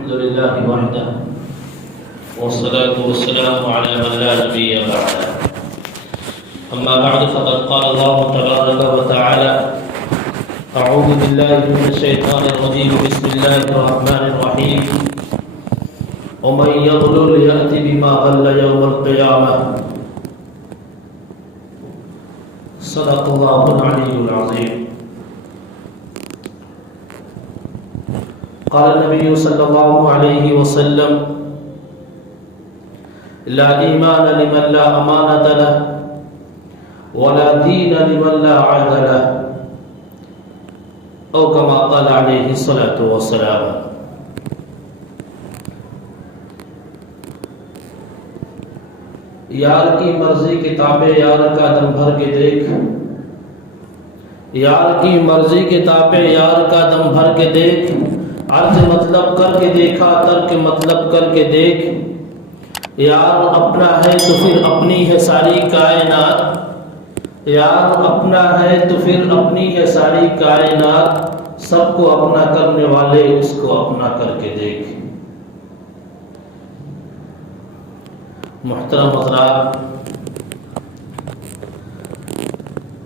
الحمد لله وحده والصلاة والسلام على من لا نبي بعده. أما بعد فقد قال الله تبارك وتعالى: أعوذ بالله من الشيطان الرجيم. بسم الله الرحمن الرحيم. ومن يغلل يأتي بما غل يوم القيامة. صدق الله العلي العظيم. قال النبي صلى الله عليه وسلم: لا إيمان لمن لا أمانة له ولا دين لمن لا عهد له، أو كما قال عليه الصلاة والسلام. یار کی مرضی کتابیں یار کا دم بھر کے دیکھ، یار کی مرضی کتابیں یار کا دم بھر کے دیکھ، عرض مطلب کر کے دیکھا ترک مطلب کر کے دیکھ. یار اپنا ہے تو پھر اپنی ہے ساری کائنات، یار اپنا ہے تو پھر اپنی ہے ساری کائنات، سب کو اپنا کرنے والے اس کو اپنا کر کے دیکھ. محترم حضرات،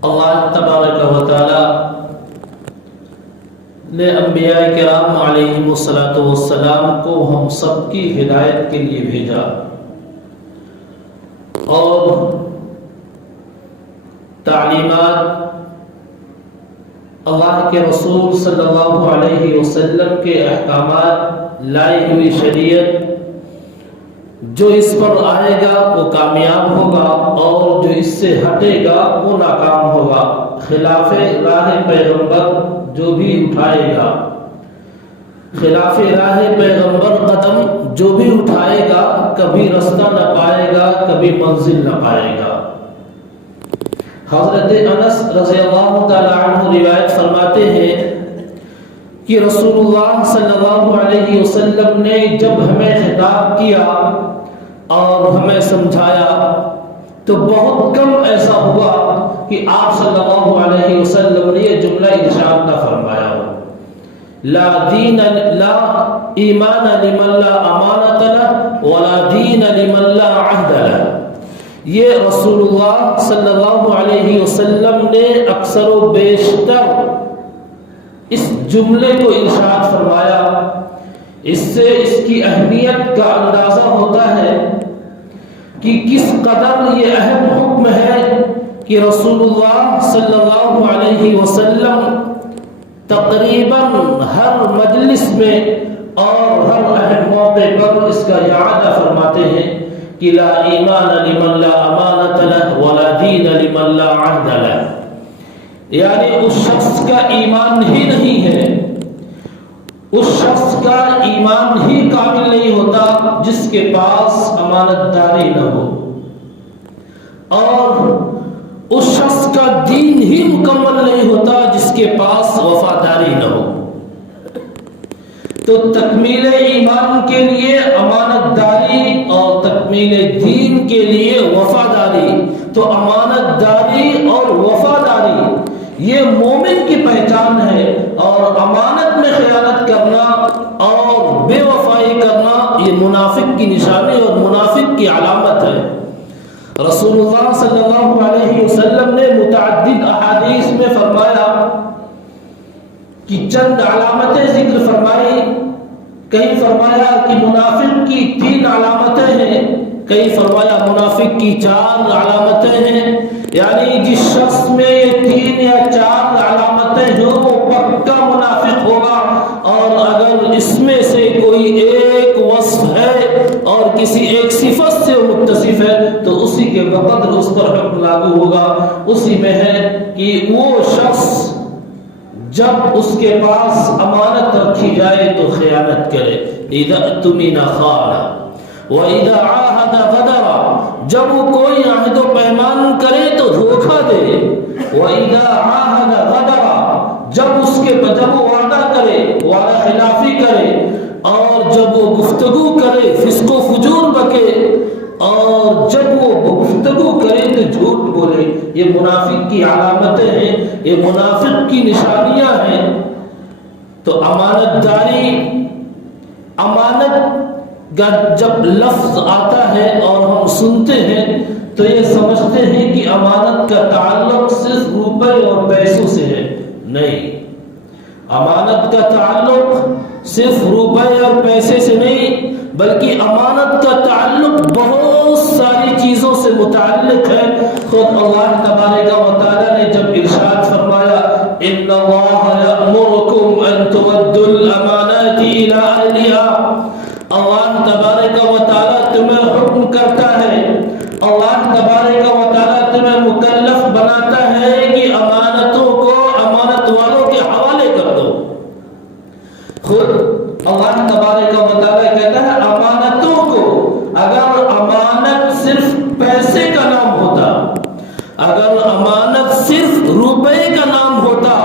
اللہ تبارک و تعالی نے انبیاء کرام علیہم السلام کو ہم سب کی ہدایت کے لیے بھیجا، اور تعلیمات اللہ کے رسول صلی اللہ علیہ وسلم کے احکامات، لائی ہوئی شریعت، جو اس پر آئے گا وہ کامیاب ہوگا، اور جو اس سے ہٹے گا وہ ناکام ہوگا. خلاف راہ پیغمبر جو بھی اٹھائے گا، خلاف راہ پیغمبر قدم جو بھی اٹھائے گا، کبھی رستہ نہ پائے گا، کبھی منزل نہ پائے گا. حضرت انس رضی اللہ تعالی عنہ روایت فرماتے ہیں کہ رسول اللہ صلی اللہ علیہ وسلم نے جب ہمیں خطاب کیا اور ہمیں سمجھایا تو بہت کم ایسا ہوا کہ آپ صلی اللہ علیہ وسلم نے یہ جملہ ارشاد نہ فرمایا ہو: لا ایمان لمن لا امانت له ولا دین لمن لا عہد له. یہ رسول اللہ صلی اللہ علیہ وسلم نے اکثر و بیشتر اس جملے کو ارشاد فرمایا. اس سے اس کی اہمیت کا اندازہ ہوتا ہے کہ کس قدر یہ اہم حکم ہے کہ رسول اللہ صلی اللہ علیہ وسلم تقریباً ہر مجلس میں اور ہر اہم موقع پر اس کا اعادہ فرماتے ہیں کہ لا ایمان لمن لا امانت له ولا دین لمن لا عہد له. یعنی اس شخص کا ایمان ہی نہیں ہے، اس شخص کا ایمان ہی کامل نہیں ہوتا جس کے پاس امانت داری نہ ہو، اور اس شخص کا دین ہی مکمل نہیں ہوتا جس کے پاس وفاداری نہ ہو. تو تکمیل ایمان کے لیے امانت داری اور تکمیل دین کے لیے وفاداری. تو امانت داری اور وفاداری یہ مومن کی پہچان ہے، اور امانت میں خیانت کرنا اور بے وفائی کرنا یہ منافق کی نشانی اور منافق کی علامت ہے. رسول اللہ صلی اللہ علیہ وسلم نے متعدد احادیث میں فرمایا کہ چند علامتیں ذکر فرمائی. کہیں فرمایا کہ منافق کی 3 علامتیں ہیں، کہیں فرمایا منافق کی 4 علامتیں ہیں. یعنی جس شخص میں یہ 3 یا 4 علامتیں ہوں وہ پکا منافق ہوگا، اور اگر اس میں سے کوئی ایک وصف ہے اور کسی ایک صفت سے متصف ہے تو اسی کے بقدر اس پر حکم لاگو ہوگا. اسی میں ہے کہ وہ شخص جب اس کے پاس امانت رکھی جائے تو خیانت کرے. اذا اؤتمن خان واذا عاهد غدر. جب وہ کوئی عہد و پیمان کرے تو دھوکہ دے. واذا عاهد غدر. جب وہ وعدہ کرے وعدہ خلافی کرے، اور جب وہ گفتگو کرے فسق و فجور بکے، اور جب وہ گفتگو کرے تو جھوٹ بولے. یہ منافق کی علامتیں ہیں، یہ منافق کی نشانیاں ہیں. تو امانت داری امانت کا جب لفظ آتا ہے اور ہم سنتے ہیں تو یہ سمجھتے ہیں کہ امانت کا تعلق صرف روپے اور پیسوں سے ہے. نہیں، امانت کا تعلق صرف روپے اور پیسے سے نہیں، بلکہ امانت کا تعلق بہت ساری چیزوں سے متعلق ہے. خود اللہ تبارک و تعالی نے جب ارشاد فرمایا ان اللہ یأمرکم ان تؤدوا الامانات الی اہلها، اللہ تبارک و تعالی تمہیں حکم کرتا ہے، اللہ تبارک و تعالی تمہیں مکلف بناتا ہے کہ امانتوں کو امانت والوں کے حوالے کر دو. خود اللہ تبارک و تعالی کہتا ہے امانتوں کو، اگر امانت صرف پیسے کا نام ہوتا، اگر امانت صرف روپے کا نام ہوتا،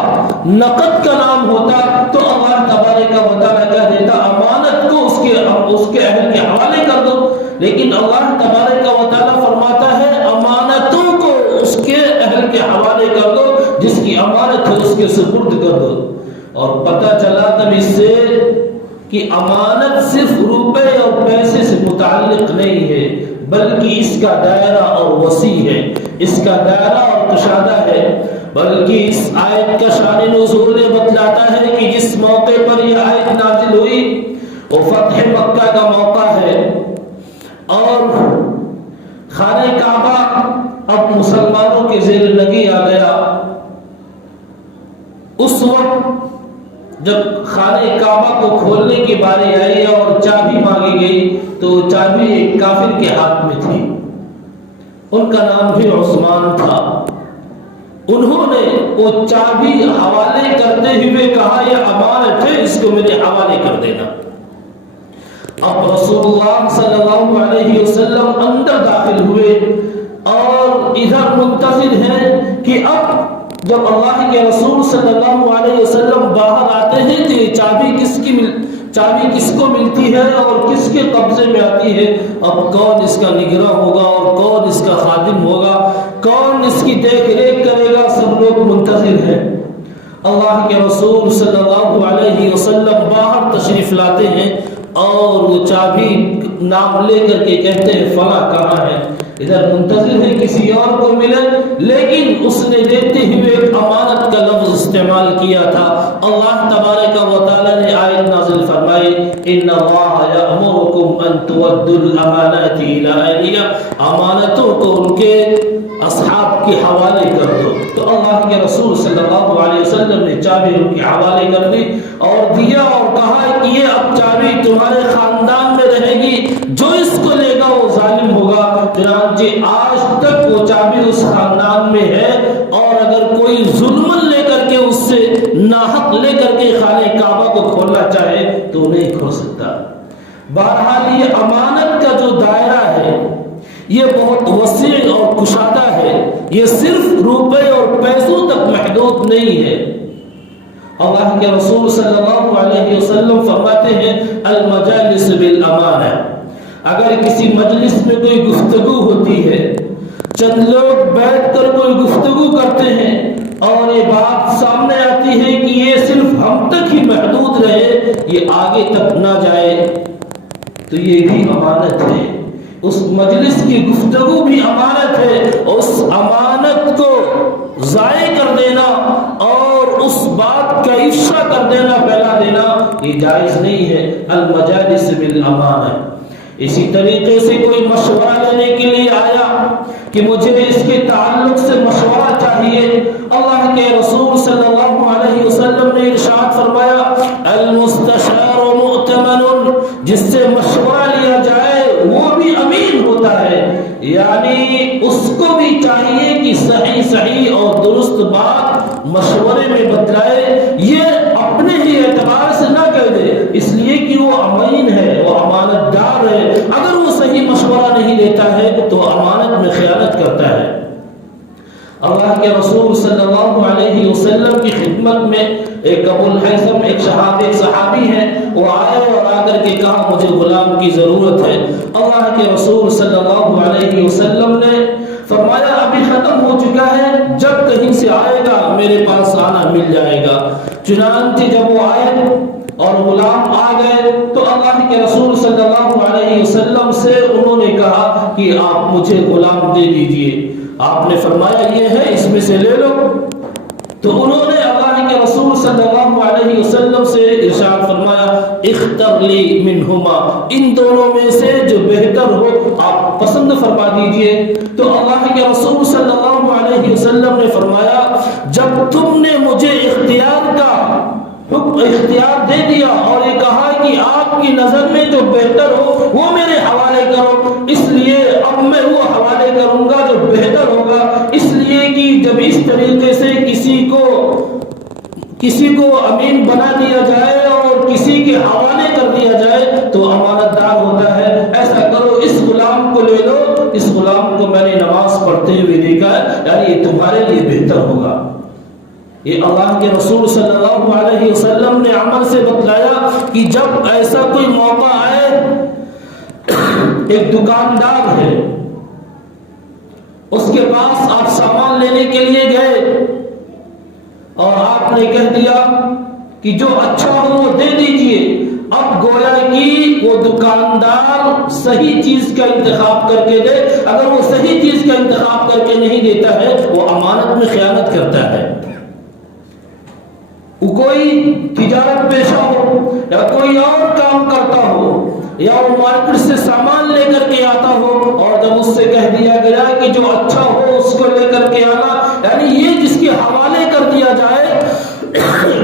نقد کا نام ہوتا، تو اللہ تبارک و تعالی کہہ دیتا امانت کو اس کے اہل کے حوالے کر دو. لیکن اللہ تبارک و تعالی فرماتا ہے امانتوں کو اس کے اہل کے حوالے کر دو، جس کی امانت ہے اس کے سپرد کر دو. اور پتہ چلا تب اس سے کہ امانت صرف روپے اور پیسے سے متعلق نہیں ہے، بلکہ اس کا دائرہ اور وسیع ہے، اس کا دائرہ اور کشادہ ہے. بلکہ اس آیت کا شان نزول بتلاتا ہے کہ جس موقع پر یہ آیت نازل ہوئی وہ فتح مکہ کا موقع ہے، اور خانہ کعبہ اب مسلمانوں کے زیر نگی آ گیا. اس وقت جب خانہ کعبہ کو کھولنے کی باری آئی اور چابی مانگی گئی تو چابی ایک کافر کے ہاتھ میں تھی. ان کا نام بھی عثمان تھا. انہوں نے وہ چابی حوالے کرتے ہوئے کہا یہ امانت ہے، اس کو میرے حوالے کر دینا. اب رسول اللہ صلی اللہ علیہ وسلم اندر داخل ہوئے اور ادھر منتظر ہیں کہ اب جب اللہ کے رسول صلی اللہ علیہ وسلم باہر آتے ہیں تو یہ چابی کس کو ملتی ہے اور کس کے قبضے میں آتی ہے. اب کون اس کا نگراں ہوگا اور کون اس کا خادم ہوگا، کون اس کی دیکھ ریکھ کرے گا، سب لوگ منتظر ہیں. اللہ کے رسول صلی اللہ علیہ وسلم باہر تشریف لاتے ہیں اور وہ چابی نام لے کر کے کہتے ہیں فلاں کہاں ہے. ادھر منتظر ہے کسی اور کو ملے، لیکن اس نے دیتے ہوئے ایک امانت کا لفظ استعمال کیا تھا. اللہ تبارک و تعالی نے آیت نازل فرمائی ان اللہ یأمرکم ان تؤدوا الامانات الی اہلها، امانتوں کو ان کے اصحاب کے حوالے کر دو. تو اللہ کے رسول صلی اللہ علیہ وسلم نے چابی ان کے حوالے کر دی اور دیا اور کہا کہ یہ اب چابی تمہارے خاندان میں رہے گی، جو اس کو لے گا وہ ظالم ہوگا. چنانچہ آج تک وہ چابی اس خاندان میں ہے، اور اگر کوئی ظلم لے کر کے اس سے ناحق لے کر کے خانہ کعبہ کو کھولنا چاہے تو نہیں کھول سکتا. بہرحال یہ امانت کا جو دائرہ ہے یہ بہت وسیع اور کشادہ ہے، یہ صرف روپے اور پیسوں تک محدود نہیں ہے. اللہ کے رسول صلی اللہ علیہ وسلم فرماتے ہیں المجالس بالامانہ. اگر کسی مجلس میں کوئی گفتگو ہوتی ہے، چند لوگ بیٹھ کر کوئی گفتگو کرتے ہیں اور یہ بات سامنے آتی ہے کہ یہ صرف ہم تک ہی محدود رہے، یہ آگے تک نہ جائے، تو یہ بھی امانت ہے. اس مجلس کی گفتگو بھی امانت ہے. اس امانت کو ضائع کر دینا اور اس بات کا افشا کر دینا، پھیلا دینا، یہ جائز نہیں ہے. المجالس بالامانہ. اسی طریقے سے کوئی مشورہ لینے کے لیے آیا کہ مجھے اس کے تعلق سے مشورہ چاہیے، اللہ کے رسول صلی اللہ علیہ وسلم نے ارشاد فرمایا المستشار مؤتمن، جس سے مشورہ لیا جائے وہ بھی امین ہوتا ہے. یعنی اس کو بھی چاہیے کہ صحیح اور درست بات مشورے میں بتلائے، یہ اپنے ہی اعتبار سے نہ کہہ دے، اس لیے کہ وہ امین ہے، وہ امانت دار ہے. اگر وہ صحیح مشورہ نہیں لیتا ہے تو امانت میں خیانت کرتا ہے. اللہ کے رسول صلی اللہ علیہ وسلم کی خدمت میں ایک ابو الحیثم ایک صحابی ہیں، وہ آئے اور آ کر کے کہا مجھے غلام کی ضرورت ہے. اللہ کے رسول صلی اللہ علیہ وسلم نے فرمایا ابھی ختم ہو چکا ہے، جب کہیں سے آئے گا میرے پاس آنا مل جائے گا. چنانچہ جب وہ آئے اور غلام آ گئے تو اللہ کے رسول صلی اللہ علیہ وسلم سے انہوں نے کہا کہ آپ مجھے غلام دے دیجئے. آپ نے فرمایا یہ ہے اس میں سے لے لو. تو انہوں نے اللہ کے رسول صلی اللہ علیہ وسلم سے ارشاد فرمایا اختر لی منہما، ان دونوں میں سے جو بہتر ہو آپ پسند فرما دیجئے. تو اللہ کے رسول صلی اللہ علیہ وسلم نے فرمایا جب تم نے مجھے اختیار دے دیا اور یہ کہا کہ آپ کی نظر میں جو بہتر ہو وہ میرے حوالے کرو، اس لیے اب میں وہ حوالے کروں گا جو بہتر ہوگا. اس لیے کہ جب اس طریقے سے کسی کو امین بنا دیا جائے اور کسی کے حوالے کر دیا جائے تو امانت دار ہوتا ہے. ایسا کرو اس غلام کو لے لو، اس غلام کو میں نے نماز پڑھتے ہوئے دیکھا ہے، یعنی یہ تمہارے لیے بہتر ہوگا. یہ اللہ کے رسول صلی اللہ علیہ وسلم نے عمل سے بتلایا کہ جب ایسا کوئی موقع آئے، ایک دکاندار ہے اس کے پاس آپ سامان لینے کے لیے گئے اور آپ نے کہہ دیا کہ جو اچھا ہو وہ دے دیجئے. اب گویا کہ وہ دکاندار صحیح چیز کا انتخاب کر کے دے، اگر وہ صحیح چیز کا انتخاب کر کے نہیں دیتا ہے وہ امانت میں خیانت کرتا ہے. کوئی تجارت پیشہ ہو یا کوئی اور کام کرتا ہو یا وہ مارکیٹ سے سامان لے کر کے آتا ہو اور جب اس سے کہہ دیا گیا کہ جو اچھا ہو اس کو لے کر کے آنا، یعنی یہ جس کے حوالے کر دیا جائے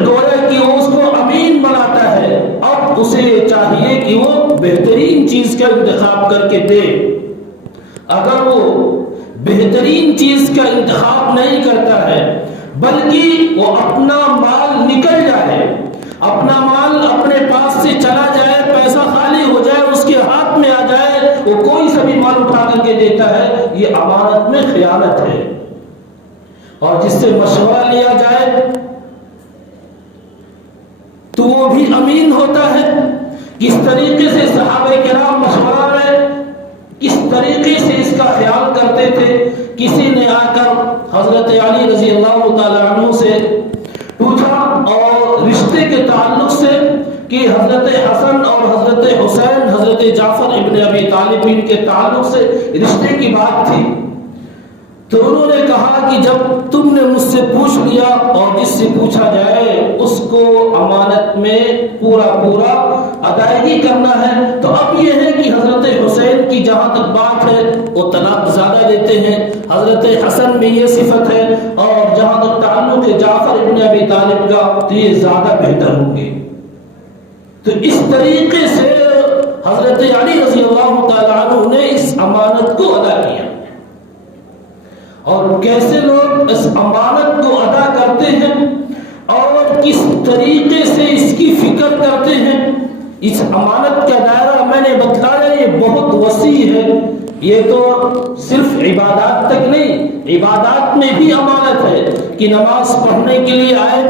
گویا کہ وہ اس کو امین بناتا ہے. اب اسے یہ چاہیے کہ وہ بہترین چیز کا انتخاب کر کے دے. اگر وہ بہترین چیز کا انتخاب نہیں کرتا ہے بلکہ وہ اپنا مال نکل جائے، اپنا مال اپنے پاس سے چلا جائے، پیسہ خالی ہو جائے، اس کے ہاتھ میں آ جائے، وہ کوئی سا بھی مال اٹھا کر کے دیتا ہے، یہ امانت میں خیانت ہے. اور جس سے مشورہ لیا جائے تو وہ بھی امین ہوتا ہے. کس طریقے سے صحابہ کرام مشورہ میں کس طریقے سے اس کا خیال کرتے تھے. کسی نے آ کر حضرت علی رضی اللہ تعالی عنہ سے پوچھا اور رشتے کے تعلق سے کہ حضرت حسن اور حضرت حسین حضرت جعفر ابن ابی طالب ان کے تعلق سے رشتے کی بات تھی. تو انہوں نے کہا کہ جب تم نے مجھ سے پوچھ لیا اور جس سے پوچھا جائے اس کو امانت میں پورا ادائیگی کرنا ہے. تو اب یہ ہے کہ حضرت حسین کی جہاں تک بات ہے وہ طلاق زیادہ دیتے ہیں، حضرت حسن میں یہ صفت ہے، اور جہاں تک تعلق ہے جعفر ابن ابی طالب کا تو یہ زیادہ بہتر ہوں گے. تو اس طریقے سے حضرت علی رضی اللہ تعالی عنہ نے اس امانت کو ادا کیا. اور کیسے لوگ اس امانت کو ادا کرتے ہیں اور کس طریقے سے اس کی فکر کرتے ہیں. اس امانت کا دائرہ میں نے بتلایا یہ بہت وسیع ہے. یہ تو صرف عبادات تک نہیں، عبادات میں بھی امانت ہے کہ نماز پڑھنے کے لیے آئے،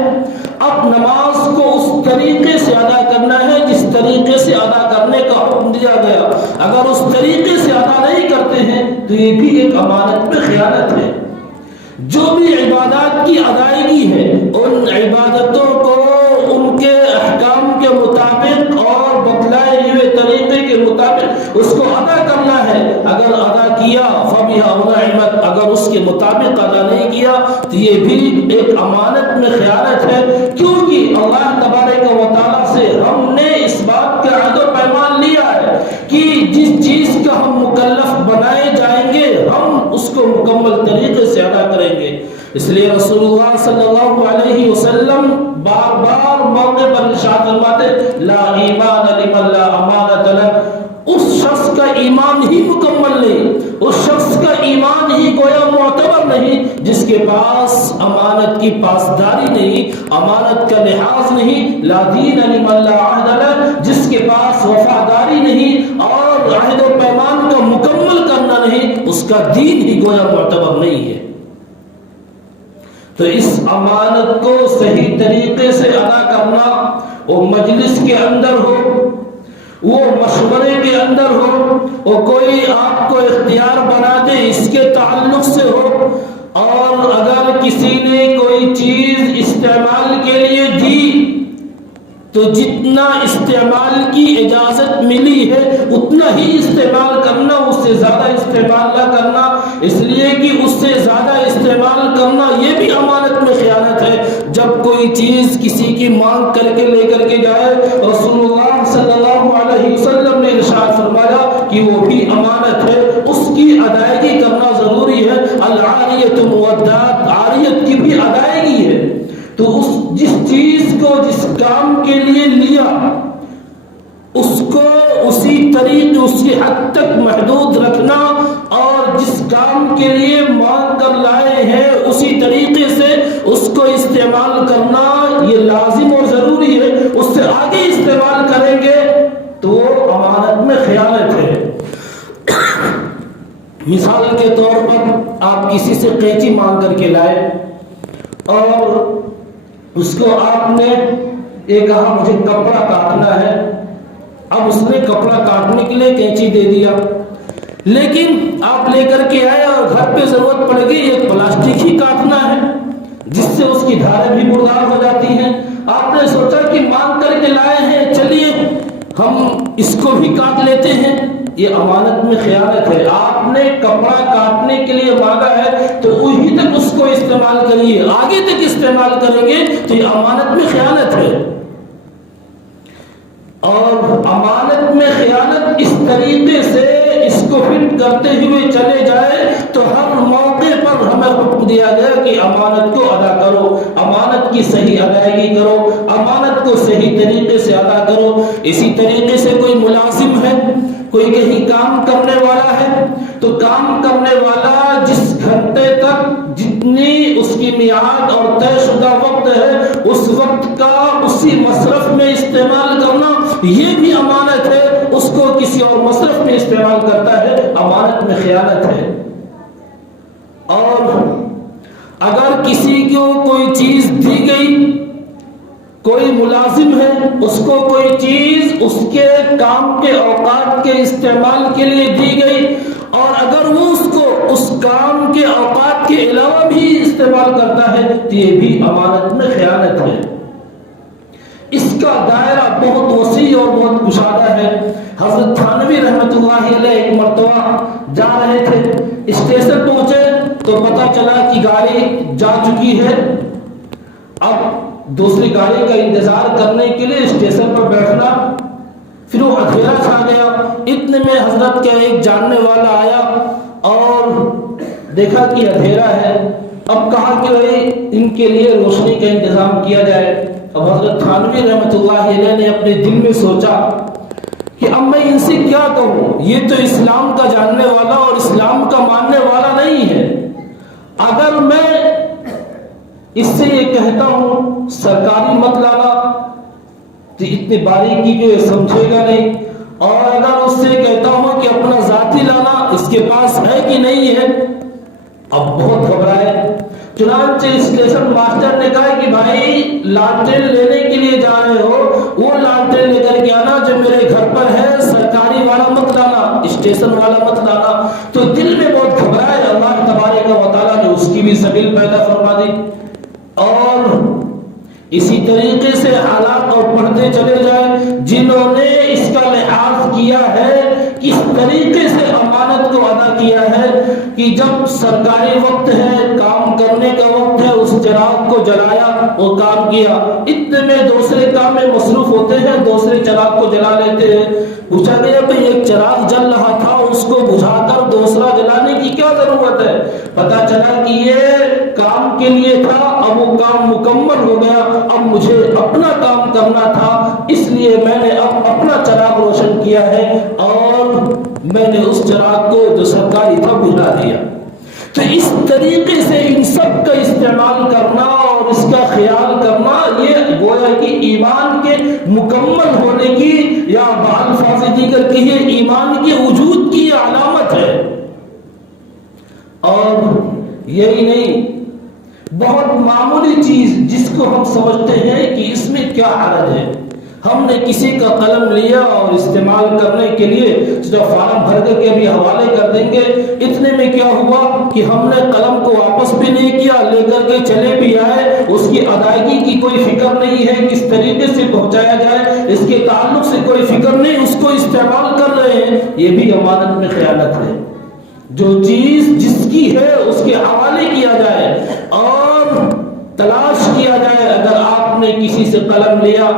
اب نماز کو اس طریقے سے ادا کرنا ہے جس طریقے سے ادا کرنے کا حکم دیا گیا. اگر اس طریقے سے ادا نہیں کرتے ہیں تو یہ بھی ایک امانت میں خیانت ہے. جو بھی عبادات کی ادائیگی ہے ان عبادتوں کو ان کے احکام کے مطابق اور بتلائے ہوئے طریقے کے مطابق اس کو ادا کرنا ہے. اگر ادا کیا فبها ونعمت، اگر اس کے مطابق ادا نہیں کیا تو یہ بھی ایک امانت میں خیانت ہے. کیونکہ اللہ تبارک و تعالیٰ سے ہم نے اس بات کا عہد و پیمان لیا ہے کہ جس چیز کا ہم مکلف بنائے جائیں گے ہم اس کو مکمل طریقے سے ادا کریں گے. اس لیے رسول اللہ صلی اللہ علیہ وسلم بار بار موقع پر ارشاد فرماتے لا ایمان لمن لا امانت له. اس شخص کا ایمان ہی مکمل نہیں، اس شخص کا ایمان ہی گویا معتبر نہیں جس کے پاس امانت کی پاسداری نہیں، امانت کا لحاظ نہیں. لا دین لمن لا عہد له، جس کے پاس وفاداری نہیں اور عہد و پیمان کا مکمل کرنا نہیں، اس کا دین ہی گویا معتبر نہیں ہے. تو اس امانت کو صحیح طریقے سے ادا کرنا، وہ مجلس کے اندر ہو، وہ مشورے کے اندر ہو، وہ کوئی آپ کو اختیار بنا دے اس کے تعلق سے ہو، اور اگر کسی نے کوئی چیز استعمال کے لیے دی تو جتنا استعمال کی اجازت ملی ہے اتنا ہی استعمال کرنا، اس سے زیادہ استعمال نہ کرنا، اس لیے کہ اس سے زیادہ استعمال کرنا یہ بھی امانت میں خیانت ہے۔ جب کوئی چیز کسی کی مانگ کر کے لے کر کے جائے، رسول اللہ صلی اللہ علیہ وسلم نے ارشاد فرمایا کہ وہ بھی امانت ہے، اس کی ادائیگی کرنا ضروری ہے۔ العاریۃ مودات، عاریت کی بھی ادائیگی ہے۔ تو جس چیز کو جس کام کے لیے لیا اس کو اسی طریقے اسی حد تک محدود رکھنا، اور جس کام کے لیے مانگ کر لائے ہیں اسی طریقے سے اس کو استعمال کرنا یہ لازم اور ضروری ہے۔ اس سے آگے استعمال کریں گے تو وہ امانت میں خیانت ہے۔ مثال کے طور پر آپ کسی سے قینچی مانگ کر کے لائے اور اس کو آپ نے یہ کہا مجھے کپڑا کاٹنا ہے، اب اس نے کپڑا کاٹنے کے لیے قینچی دے دیا، لیکن آپ لے کر کے آئے اور گھر پہ ضرورت پڑ گئی ایک پلاسٹک ہی کاٹنا ہے جس سے اس کی دھاریں بھی مردار ہو جاتی ہیں۔ آپ نے سوچا کہ مانگ کر کے لائے ہیں، چلیے ہم اس کو بھی کاٹ لیتے ہیں، یہ امانت میں خیانت ہے۔ آپ نے کپڑا کاٹنے کے لیے مانگا ہے تو وہی تک اس کو استعمال کریے، آگے تک استعمال کریں گے تو یہ امانت میں خیانت ہے۔ اور امانت میں خیانت اس طریقے سے اس کو فٹ کرتے ہوئے چلے جائے تو ہر موقع پر ہمیں حکم دیا گیا کہ امانت کو ادا کرو، امانت کی صحیح ادائیگی کرو، امانت کو صحیح طریقے سے ادا کرو۔ اسی طریقے سے کوئی ملازم ہے، کوئی کہیں کام کرنے والا ہے، تو کام کرنے والا جس گھنٹے تک جتنی اس کی میعاد اور طے شدہ وقت ہے اس وقت کا اسی مصرف میں استعمال کرنا یہ بھی امانت ہے، اس کو کسی اور مصرف میں استعمال کرتا ہے، امانت میں خیانت ہے۔ اور اگر کسی کو کوئی چیز دی گئی، کوئی ملازم ہے اس کو کوئی چیز اس کے کام کے اوقات کے استعمال کے لیے دی گئی اور اگر وہ اس کو اس کام کے اوقات کے علاوہ بھی استعمال کرتا ہے تو یہ بھی امانت میں خیانت ہے۔ اس کا دائرہ بہت وسیع اور بہت گشادہ ہے۔ حضرت تھانوی رحمۃ اللہ علیہ ایک مرتبہ جا رہے تھے، اسٹیشن پہنچے تو پتہ چلا کہ گاڑی جا چکی ہے، اب دوسری گاڑی کا انتظار کرنے کے لیے اسٹیشن پر بیٹھنا، پھر وہ اندھیرا چھا گیا، اتنے میں حضرت کا ایک جاننے والا آیا اور دیکھا کہ اندھیرا ہے، اب کہا کہ بھائی ان کے لیے روشنی کا انتظام کیا جائے۔ اب حضرت تھانوی رحمۃ اللہ علیہ نے اپنے دل میں سوچا کہ اب میں ان سے کیا کہوں، یہ تو اسلام کا جاننے والا اور اسلام کا ماننے والا نہیں ہے، اگر میں اس سے یہ کہتا ہوں سرکاری مت لانا تو اتنی باریکی کو یہ سمجھے گا نہیں، اور اگر اس سے کہتا ہوں کہ اپنا ذاتی لانا اس کے پاس ہے کہ نہیں ہے، اب بہت گھبرائے۔ چنانچہ اسٹیشن ماسٹر نے کہا کہ بھائی لالٹین لینے کے لیے جا رہے ہو وہ لالٹین لے کر کے آنا جو میرے گھر پر ہے، سرکاری والا مت لانا، اسٹیشن والا مت لانا۔ تو دل میں بہت گھبرائے، اللہ تبارک و تعالیٰ نے اس کی بھی سبیل پیدا فرما دی۔ اور اسی طریقے سے حالات اور پڑھتے چلے جائیں، جنہوں نے اس کا لحاظ کیا ہے، کس طریقے سے امانت کو ادا کیا ہے کہ جب سرکاری وقت ہے، کام کرنے کا وقت ہے، اس چراغ کو جلایا، وہ کام کیا، اتنے میں دوسرے کام میں مصروف ہوتے ہیں، دوسرے چراغ کو جلا لیتے ہیں۔ پوچھا گیا کہ ایک چراغ جل رہا تھا اس کو بجھا کر دوسرا جلانے کی کیا ضرورت ہے؟ پتا چلا کہ یہ کام کے لیے تھا، اب وہ کام مکمل ہو گیا، اب مجھے اپنا کام کرنا تھا، اس لیے میں نے اب اپنا چراغ روشن کیا ہے اور میں نے اس چراغ کو جو سرکاری تھا بجھا دیا۔ تو اس طریقے سے ان سب کا استعمال کرنا اور اس کا خیال کرنا یہ گویا کہ ایمان کے مکمل ہونے کی یا بالفاظ دیگر کی ایمان کے وجود کی علامت ہے۔ اور یہی نہیں، بہت معمولی چیز جس کو ہم سمجھتے ہیں کہ اس میں کیا حرج ہے، ہم نے کسی کا قلم لیا اور استعمال کرنے کے لیے جب فارم بھر کے بھی حوالے کر دیں گے، اتنے میں کیا ہوا کہ ہم نے قلم کو واپس بھی نہیں کیا، لے کر کے چلے بھی آئے، اس کی ادائیگی کی کوئی فکر نہیں ہے، کس طریقے سے پہنچایا جائے اس کے تعلق سے کوئی فکر نہیں، اس کو استعمال کر رہے ہیں، یہ بھی امانت میں خیانت ہے۔ جو چیز جس کی ہے اس کے حوالے کیا جائے اور تلاش کیا جائے۔ اگر آپ نے کسی سے قلم لیا،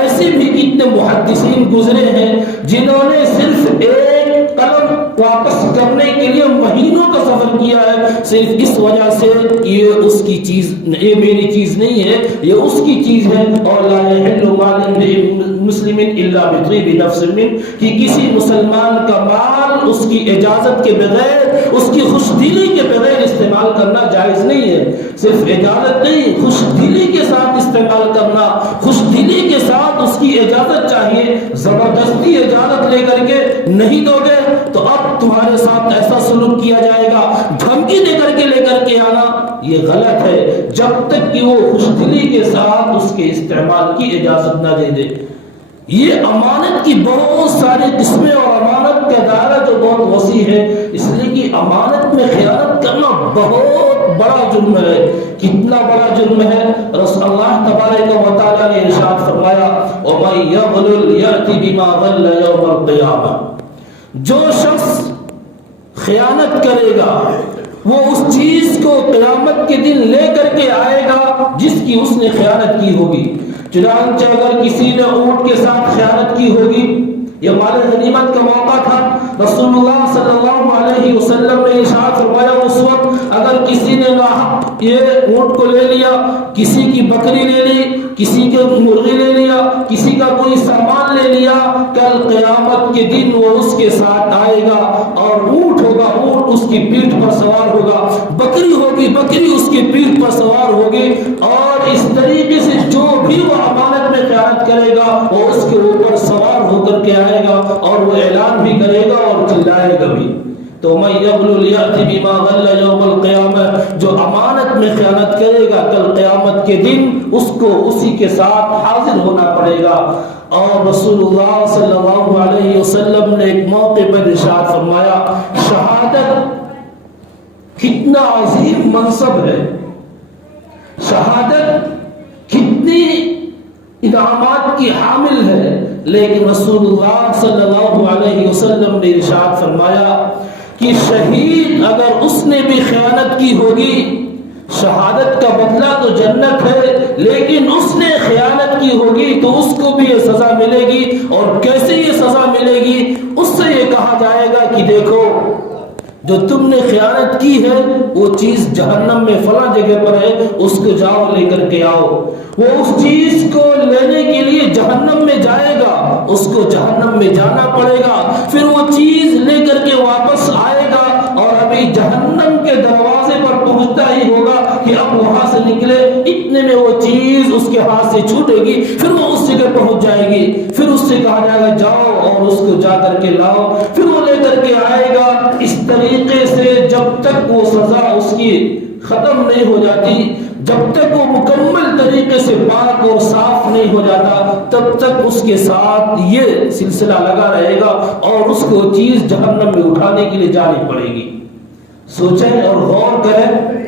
ایسے بھی کتنے محدثین گزرے ہیں جنہوں نے صرف ایک قلم واپس کرنے کے لیے مہینوں کا سفر کیا ہے، صرف اس وجہ سے یہ اس کی چیز، یہ میری چیز نہیں ہے، یہ اس کی چیز ہے۔ اور لا یحل مال مسلم الا بطیب نفس من، کہ کسی مسلمان کا مال اس کی اجازت کے بغیر، اس کی خوش دلی کے بغیر استعمال کرنا جائز نہیں ہے۔ صرف اجازت نہیں، خوش دلی کے ساتھ استعمال کرنا، خوش دلی کے ساتھ اس کی اجازت چاہیے۔ زبردستی اجازت لے کر کے نہیں دو گے تو اب تمہارے ساتھ ایسا سلوک کیا جائے گا، دھمکی دے کر کے لے کر کے آنا، یہ غلط ہے جب تک کہ وہ خوش دلی کے ساتھ اس کے استعمال کی اجازت نہ دے دے۔ یہ امانت کی بہت ساری قسمیں اور امانت کا دائرہ جو بہت وسیع ہے، اس لیے کہ امانت میں خیانت کرنا بہت بڑا جرم ہے۔ کتنا بڑا جرم ہے؟ رسول اللہ تبارک و تعالی نے ارشاد فرمایا وَمَن يَغْلُلْ يَأْتِ بِمَا غَلَّ يَوْمَ الْقِيَامَةِ، جو شخص خیانت کرے گا وہ اس چیز کو قیامت کے دن لے کر کے آئے گا جس کی اس نے خیانت کی ہوگی۔ چنانچہ اگر کسی نے اونٹ کے ساتھ خیانت کی ہوگی، یہ مال غنیمت کا موقع تھا، رسول اللہ صلی اللہ علیہ وسلم نے ارشاد فرمایا اس وقت اگر کسی نے یہ اونٹ کو لے لیا، کسی کی بکری لے لی، کسی کے مرغی لے لیا، کسی کا کوئی سامان لے لیا، کل قیامت کے دن وہ اس کے ساتھ آئے گا اور اونٹ ہوگا، اونٹ اس کی پیٹھ پر سوار ہوگا، بکری ہوگی، بکری اس کی پیٹھ پر سوار ہوگی، اور اس طریقے سے جو بھی وہ امانت میں خیانت کرے گا وہ اس کے اوپر سوار ہو کر کے آئے گا اور وہ اعلان بھی کرے گا اور چلائے گا بھی۔ تو من یغلل یأتی بما غل یوم القیامہ، جو امانت میں خیانت کرے گا کل قیامت کے دن اس کو اسی کے ساتھ حاضر ہونا پڑے گا۔ اور رسول اللہ صلی اللہ علیہ وسلم نے ایک موقع پر ارشاد فرمایا شہادت کتنا عظیم منصب ہے، شہادت کتنی انعامات کی حامل ہے، لیکن رسول اللہ صلی اللہ علیہ وسلم نے ارشاد فرمایا کہ شہید اگر اس نے بھی خیانت کی ہوگی، شہادت کا بدلہ تو جنت ہے، لیکن اس نے خیانت کی ہوگی تو اس کو بھی یہ سزا ملے گی۔ اور کیسے یہ سزا ملے گی؟ اس سے یہ کہا جائے گا کہ دیکھو جو تم نے خیانت کی ہے وہ چیز جہنم میں فلاں جگہ پر ہے، اس کو جاؤ لے کر کے آؤ۔ وہ اس چیز کو لینے کے لیے جہنم میں جائے گا، اس کو جہنم میں جانا پڑے گا، پھر وہ چیز لے کر کے واپس آئے گا اور ابھی جہنم کے دروازے پر پہنچتا ہی ہوگا کہ اب وہاں سے نکلے، اتنے میں وہ چیز اس کے ہاتھ سے چھوٹے گی، پھر وہ اس جگہ پہنچ جائے گی، پھر اس سے کہا جائے گا جاؤ اور اس کو جا کر کے لاؤ، پھر وہ لے کر کے آئے گا۔ اس طریقے سے جب تک وہ سزا اس کی ختم نہیں ہو جاتی، جب تک وہ مکمل طریقے سے پاک اور صاف نہیں ہو جاتا، تب تک اس کے ساتھ یہ سلسلہ لگا رہے گا اور اس کو چیز جہنم میں اٹھانے کے لیے جانی پڑے گی۔ سوچیں اور غور کریں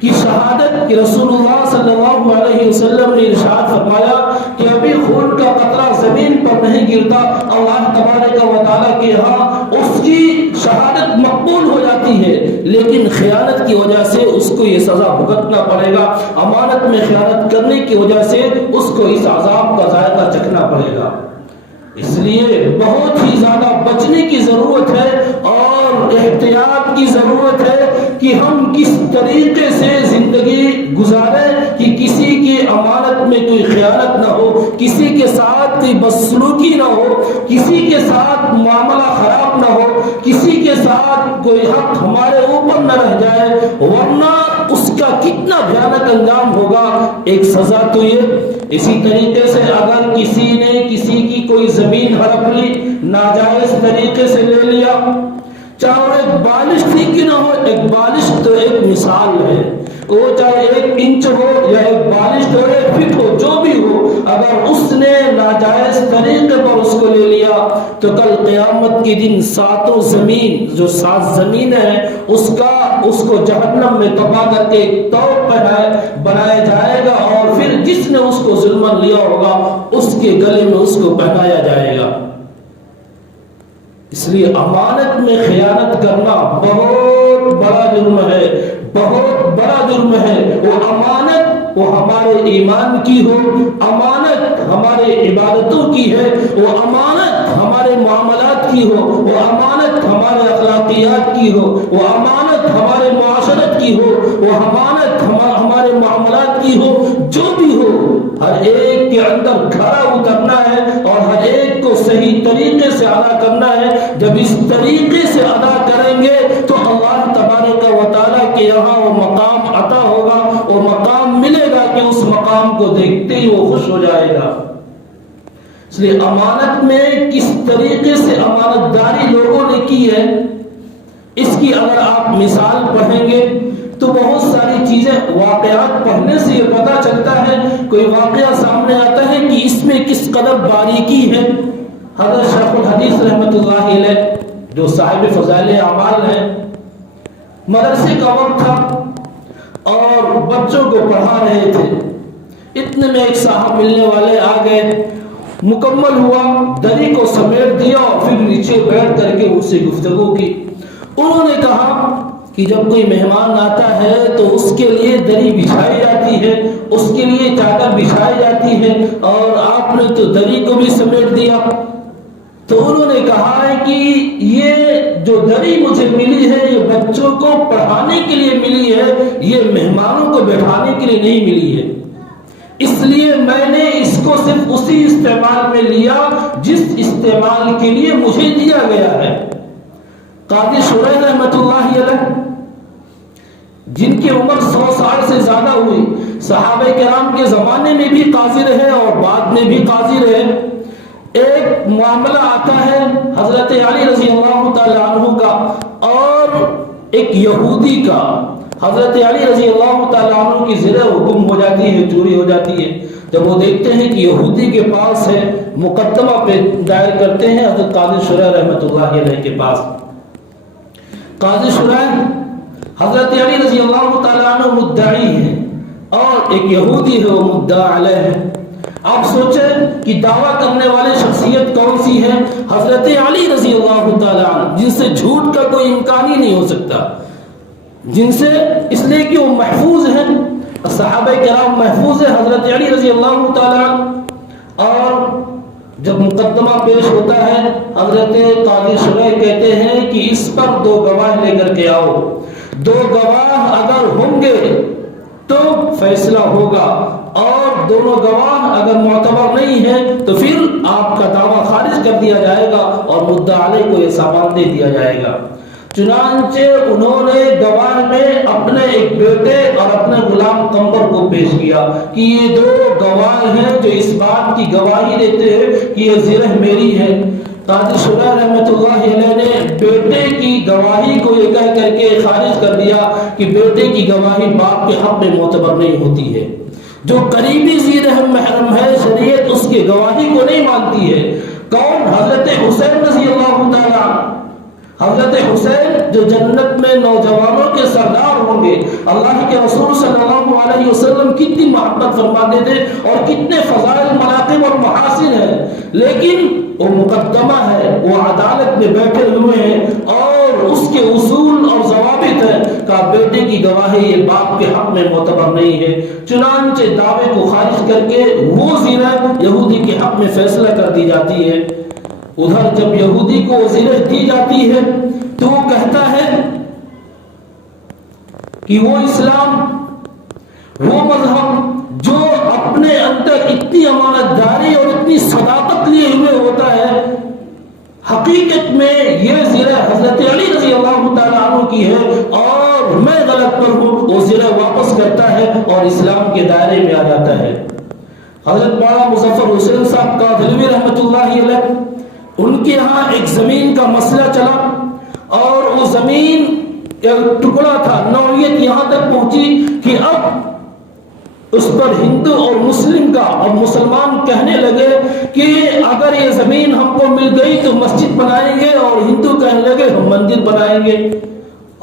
کہ شہادت کہ رسول اللہ صلی اللہ علیہ وسلم نے ارشاد فرمایا کہ ابھی خون کا قطرہ زمین پر نہیں گرتا، اللہ تبارک و تعالیٰ کے ہاں اس کی شہادت مقبول ہو جاتی ہے، لیکن خیانت کی وجہ سے اس کو یہ سزا بھگتنا پڑے گا، امانت میں خیانت کرنے کی وجہ سے اس کو اس عذاب کا ذائقہ چکھنا پڑے گا۔ اس لیے بہت ہی زیادہ بچنے کی ضرورت ہے اور احتیاط کی ضرورت ہے کہ ہم کس طریقے سے زندگی گزاریں کہ کسی کی امانت میں کوئی خیانت نہ ہو، کسی کے ساتھ کوئی بدسلوکی نہ ہو، کسی کے ساتھ معاملہ خراب نہ ہو، کسی کے ساتھ کوئی حق ہمارے اوپر نہ رہ جائے، ورنہ اس کا کتنا بھیانک انجام ہوگا۔ ایک سزا تو یہ، اسی طریقے سے اگر کسی نے کسی کی کوئی زمین ہڑپ لی، ناجائز طریقے سے لے لیا، چاہے ایک بالش تھی کہ نہ ہو، ایک بالش تو ایک مثال ہے، وہ چاہے 1 انچ ہو یا 1 بالشت ہو 1 فٹ ہو، جو بھی ہو، اگر اس نے ناجائز طریقے پر اس کو لے لیا تو کل قیامت کے دن 7 زمین، جو 7 زمینیں ہیں، اس کو جہنم میں تباہ کر کے ایک توق بنایا جائے گا، اور پھر جس نے اس کو ظلمن لیا ہوگا اس کے گلے میں اس کو پہنایا جائے گا۔ اس لیے امانت میں خیانت کرنا بہت بڑا جرم ہے، بہت بڑا جرم ہے۔ وہ امانت وہ ہمارے ایمان کی ہو، امانت ہمارے عبادتوں کی ہے، وہ امانت ہمارے معاملات کی ہو، وہ امانت ہمارے اخلاقیات کی ہو، وہ امانت ہمارے معاشرت کی ہو، وہ امانت ہمارے معاملات کی ہو، جو بھی ہو، ہر ایک کے اندر کھرا اترنا ہے اور ہر ایک کو صحیح طریقے سے ادا کرنا ہے۔ جب اس طریقے سے ادا کریں گے تو اللہ تبارک و تعالیٰ کے یہاں وہ مقام عطا ہوگا، وہ مقام ملے گا کہ اس مقام کو دیکھتے ہی وہ خوش ہو جائے گا۔ اس لیے امانت میں کس طریقے سے امانت داری لوگوں نے کی ہے، اس کی اگر آپ مثال پڑھیں گے تو بہت ساری چیزیں، واقعات پڑھنے سے یہ پتہ چلتا ہے، کوئی واقعہ سامنے آتا ہے کہ اس میں کس قدر باریکی ہے۔ حضرت شیخ الحدیث رحمۃ اللہ علیہ جو صاحب فضائل اعمال ہیں، مدرسے کا وقت تھا اور بچوں کو پڑھا رہے تھے، اتنے میں ایک صاحب ملنے والے آ گئے، مکمل ہوا، دری کو سمیٹ دیا اور پھر نیچے بیٹھ کر کے اس سے گفتگو کی۔ انہوں نے کہا کہ جب کوئی مہمان آتا ہے تو اس کے لیے دری بچھائی جاتی ہے، اس کے لیے چادر بچھائی جاتی ہے، اور آپ نے تو دری کو بھی سمیٹ دیا۔ تو انہوں نے کہا ہے کہ یہ جو دری مجھے ملی ہے یہ بچوں کو پڑھانے کے لیے ملی ہے، یہ مہمانوں کو بیٹھانے کے لیے نہیں ملی ہے، اس لیے میں نے اس کو صرف اسی استعمال میں لیا جس استعمال کے لیے مجھے دیا گیا ہے۔ قاضی شریح رحمۃ اللہ علیہ، جن کی عمر 100 سال سے زیادہ ہوئی، صحابہ کرام کے زمانے میں بھی قاضی رہے اور بعد میں بھی قاضی رہے، ایک معاملہ آتا ہے حضرت علی رضی اللہ تعالی عنہ کا اور ایک یہودی کا۔ حضرت علی رضی اللہ تعالی عنہ کی زرہ گم ہو جاتی ہے، چوری ہو جاتی ہے۔ جب وہ دیکھتے ہیں کہ یہودی کے پاس ہے، مقدمہ پہ دائر کرتے ہیں حضرت قاضی شریح رحمۃ اللہ علیہ کے پاس۔ قاضی شریح حضرت علی رضی اللہ تعالی عنہ مدعی ہے اور ایک یہودی ہے وہ مدعا علیہ ہے۔ آپ سوچیں کہ دعویٰ کرنے والے شخصیت کون سی ہے؟ حضرت علی رضی اللہ تعالی عنہ، جن سے جھوٹ کا کوئی امکان ہی نہیں ہو سکتا، جن سے، اس لیے کہ وہ محفوظ ہیں، صحابہ کرام محفوظ ہیں حضرت علی رضی اللہ تعالی عنہ۔ اور جب مقدمہ پیش ہوتا ہے حضرت قاضی شریح کہتے ہیں کہ اس پر 2 گواہ لے کر کے آؤ، 2 گواہ اگر ہوں گے تو فیصلہ ہوگا، اور دونوں گواہ اگر معتبر نہیں ہیں تو پھر آپ کا دعویٰ خارج کر دیا جائے گا اور مدعا علیہ کو یہ سامان دے دیا جائے گا۔ چنانچہ انہوں نے گواہ میں اپنے ایک بیٹے اور اپنے غلام قمر کو پیش کیا کہ یہ 2 گواہ ہیں جو اس بات کی گواہی دیتے ہیں کہ یہ زرہ میری ہے۔ قاضی شریح رحمۃ اللہ علیہ نے بیٹے کی گواہی کو یہ کہہ کر کے خارج کر دیا کہ بیٹے کی گواہی باپ کے حق میں معتبر نہیں ہوتی ہے، جو قریبی ذی رحم محرم ہے شریعت اس کی گواہی کو نہیں مانتی ہے۔ کون؟ حضرت حسین رضی اللہ تعالیٰ عنہ، حضرت حسین جو جنت میں نوجوانوں کے سردار ہوں گے۔ اللہ کے رسول صلی اللہ علیہ وسلم کتنی محبت فرماتے تھے اور کتنے فضائل، مناقب اور محاسن ہیں، لیکن وہ مقدمہ ہے، وہ عدالت میں بیٹھے ہوئے ہیں اور اس کے اصول اور ضوابط ہیں کہ بیٹے کی گواہی یہ باپ کے حق میں معتبر نہیں ہے۔ چنانچہ دعوے کو خارج کر کے وہ زرہ یہودی کے حق میں فیصلہ کر دی جاتی ہے۔ ادھر جب یہودی کو زرہ دی جاتی ہے تو وہ کہتا ہے کہ وہ اسلام، وہ مذہب جو اپنے اندر اتنی امانت داری اور اتنی صداقت لیے ہوئے ہوتا ہے، حقیقت میں یہ زرہ حضرت علی رضی اللہ تعالیٰ عنہ کی ہے اور میں غلط پر ہوں، وہ زرہ واپس کرتا ہے اور اسلام کے دائرے میں آ جاتا ہے۔ حضرت مولانا مظفر حسین صاحب کا دلوی رحمۃ اللہ علیہ، ان کے ہاں ایک زمین کا مسئلہ چلا اور وہ زمین ایک ٹکڑا تھا، نوعیت یہاں تک پہنچی کہ اب اس پر ہندو اور مسلم کا، اور مسلمان کہنے لگے کہ اگر یہ زمین ہم کو مل گئی تو مسجد بنائیں گے، اور ہندو کہنے لگے ہم مندر بنائیں گے۔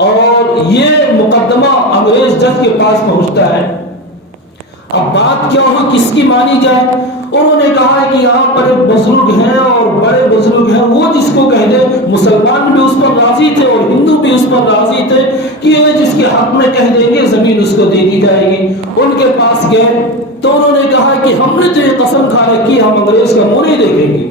اور یہ مقدمہ انگریز جج کے پاس پہنچتا ہے۔ اب بات کیا ہو، کس کی مانی جائے؟ انہوں نے کہا کہ یہاں پر ایک بزرگ ہیں اور بڑے بزرگ ہیں، وہ جس کو کہہ دے۔ مسلمان بھی اس پر راضی تھے اور ہندو بھی اس پر راضی تھے کہ یہ جس کے حق میں کہہ دیں گے زمین اس کو دے دی جائے گی۔ ان کے پاس گئے تو انہوں نے کہا کہ ہم نے تو یہ قسم کھا رکھی ہم انگریز کا منہ نہیں دیکھیں گے۔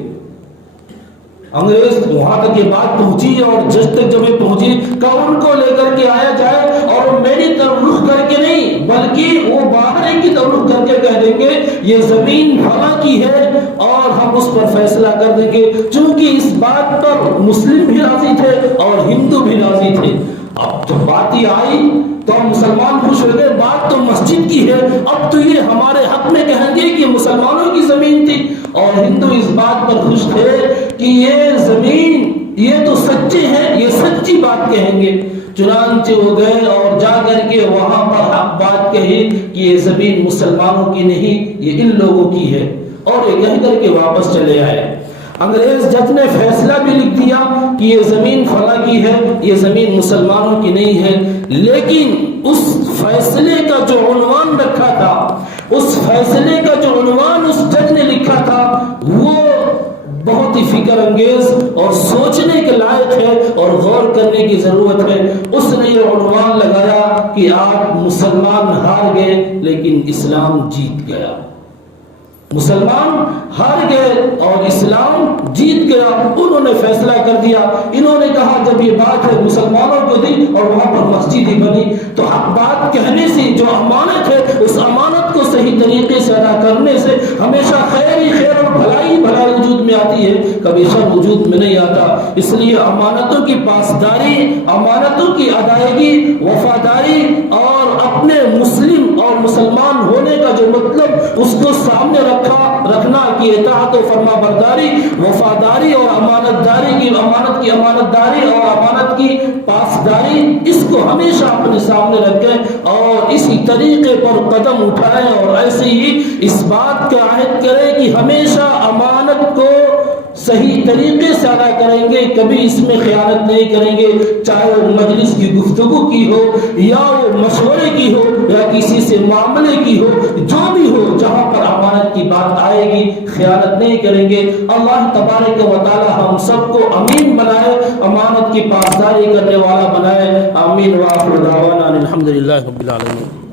انگریز وہاں تک یہ بات پہنچی اور جج تک جب یہ پہنچی کہ ان کو لے کر کے آیا جائے، اور میری طرف رخ کر کے نہیں بلکہ وہ باہر کی طرف رخ کر کے کہہ دیں گے یہ زمین فلاں کی ہے اور ہم اس پر فیصلہ کر دیں گے۔ چونکہ اس بات پر مسلم بھی راضی تھے اور ہندو بھی راضی تھے۔ اب جب بات یہ آئی تو ہم مسلمان خوش ہو گئے، بات تو مسجد کی ہے، اب تو یہ ہمارے حق میں کہیں گے کہ مسلمانوں کی زمین تھی۔ اور ہندو اس بات پر خوش تھے کہ یہ زمین، یہ تو سچے ہیں، یہ سچی بات کہیں گے۔ چنانچہ وہ گئے اور جا کر کے وہاں پر حق بات کہی کہ یہ زمین مسلمانوں کی نہیں، یہ ان لوگوں کی ہے، اور یہ کہہ کر کے واپس چلے آئے۔ انگریز جج نے فیصلہ بھی لکھ دیا کہ یہ زمین فلاں کی ہے، یہ زمین مسلمانوں کی نہیں ہے، لیکن اس فیصلے کا جو عنوان رکھا تھا، اس فیصلے کا جو عنوان اس جج نے لکھا تھا وہ بہت ہی فکر انگیز اور سوچنے کے لائق ہے اور غور کرنے کی ضرورت ہے۔ اس نے یہ عنوان لگایا کہ آپ مسلمان ہار گئے لیکن اسلام جیت گیا۔ مسلمان ہار گئے اور اسلام جیت گیا۔ انہوں نے فیصلہ کر دیا، انہوں نے کہا جب یہ بات ہے مسلمانوں کو دی اور وہاں پر مسجد ہی بنی تو حق بات کہنے سے جو امانت ہے اس امانت کو صحیح طریقے سے ادا کرنے سے ہمیشہ خیر ہی خیر اور بھلائی بھلائی وجود میں آتی ہے، کبھی شر وجود میں نہیں آتا۔ اس لیے امانتوں کی پاسداری، امانتوں کی ادائیگی، وفاداری اور اپنے مسلم اور مسلمان ہونے کا جو مطلب اس کو سامنے رکھنا کہ اطاعت و فرما برداری، وفاداری اور امانت داری اور امانت کی پاسداری، اس کو ہمیشہ اپنے سامنے رکھیں اور اسی طریقے پر قدم اٹھائیں، اور ایسے ہی اس بات کا عہد کریں کہ ہمیشہ امانت کو صحیح طریقے سے ادا کریں گے، کبھی اس میں خیانت نہیں کریں گے، چاہے وہ مجلس کی گفتگو کی ہو یا وہ مشورے کی ہو یا کسی سے معاملے کی ہو، جو بھی ہو جہاں پر امانت کی بات آئے گی خیانت نہیں کریں گے۔ اللہ تبارک و تعالی ہم سب کو امین بنائے، امانت کی پاسداری کرنے والا بنائے، آمین۔ وآخر دعوانا الحمدللہ رب العالمین۔